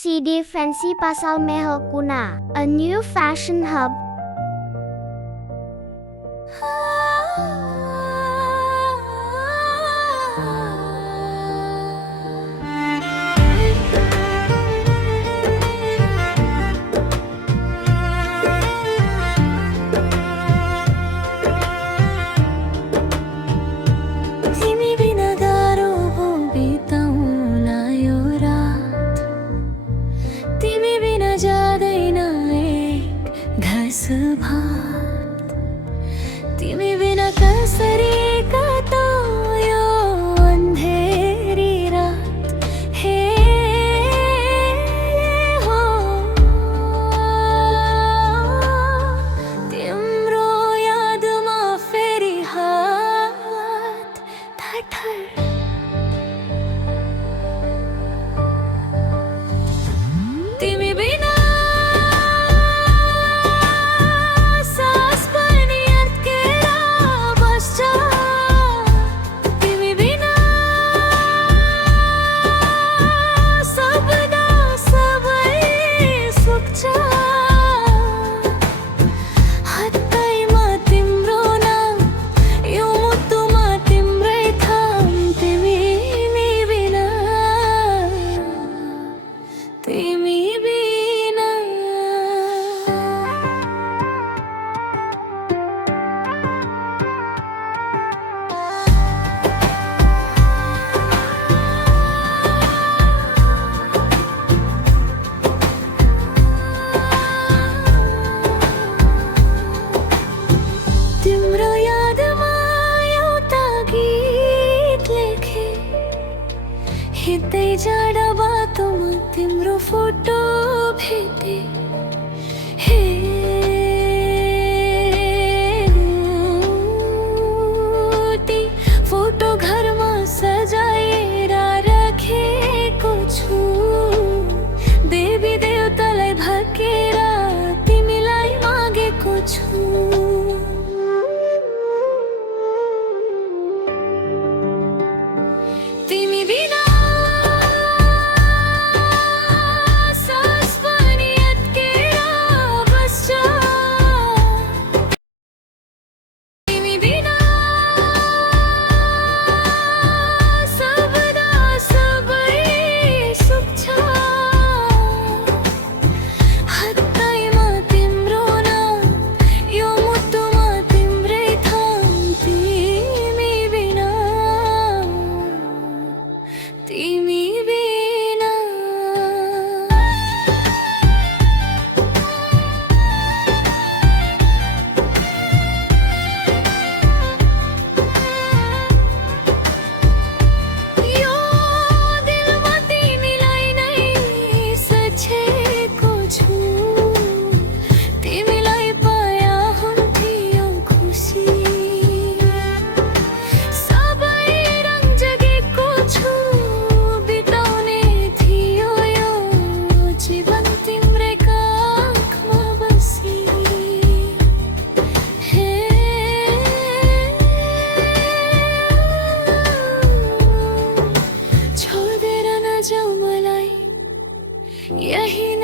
CD Fancy Pasal Mehel Kuna, a new fashion hub. तिमी बिना कसरी कतो यो अन्धेरी रात हे हो तिम्रो यादमा फेरि हात थरथर तिमी बिना हिँड्दै जाँदा बाटोमा तिम्रो फोटो भेटे हे ती फोटो घरमा सजाएर राखेको छु देवी देवतालाई भकेर तिमीलाई मागेको छु तिमी बिना यही